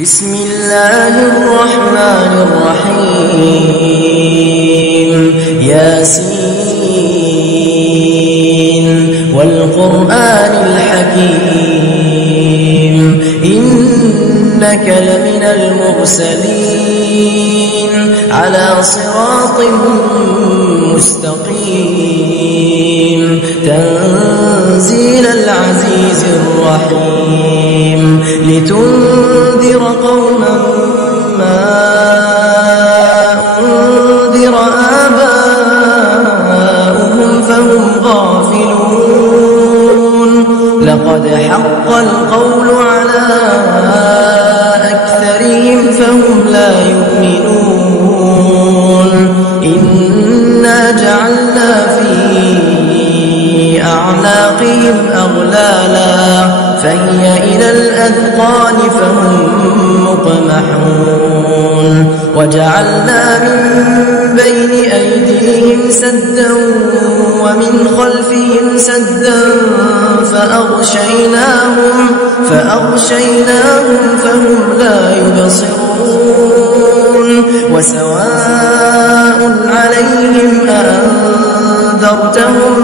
بسم الله الرحمن الرحيم ياسين والقرآن الحكيم إنك لمن المرسلين على صراط مستقيم تنزيل العزيز الرحيم لتنذر قوما ما أنذر آباؤهم فهم غافلون لقد حق القول على أكثرهم فهم لا يؤمنون إنا جعلنا في أعناقهم أغلالا فهي إلى الأذقان فهم مقمحون وجعلنا من بين أيديهم سدا ومن خلفهم سدا فأغشيناهم فهم لا يبصرون وسواء عليهم أأنذرتهم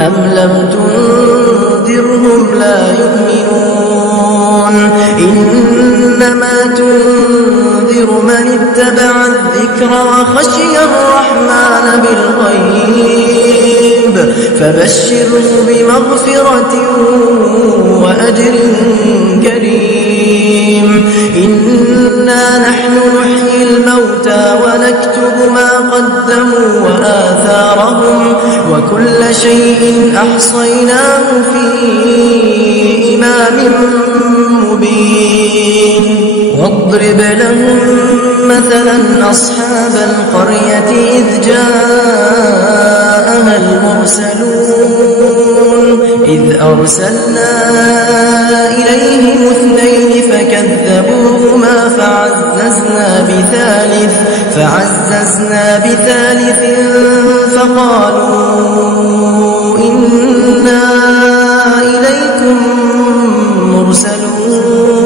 أم لم تنذرهم لا يؤمنون إنما تنذر من اتبع الذكر وخشي الرحمن بالغيب فبشره بمغفرة وأجر كريم إنا نحن نحيي الموتى ونكتب ما قدموا وآثارهم وكل شيء أحصيناه في إمام مبين واضرب لهم مثلا أصحاب القرية إذ جاءها المرسلون إذ أرسلنا إليهم 2 فكذبوهما فعززنا بثالث فقالوا إنا إليكم مرسلون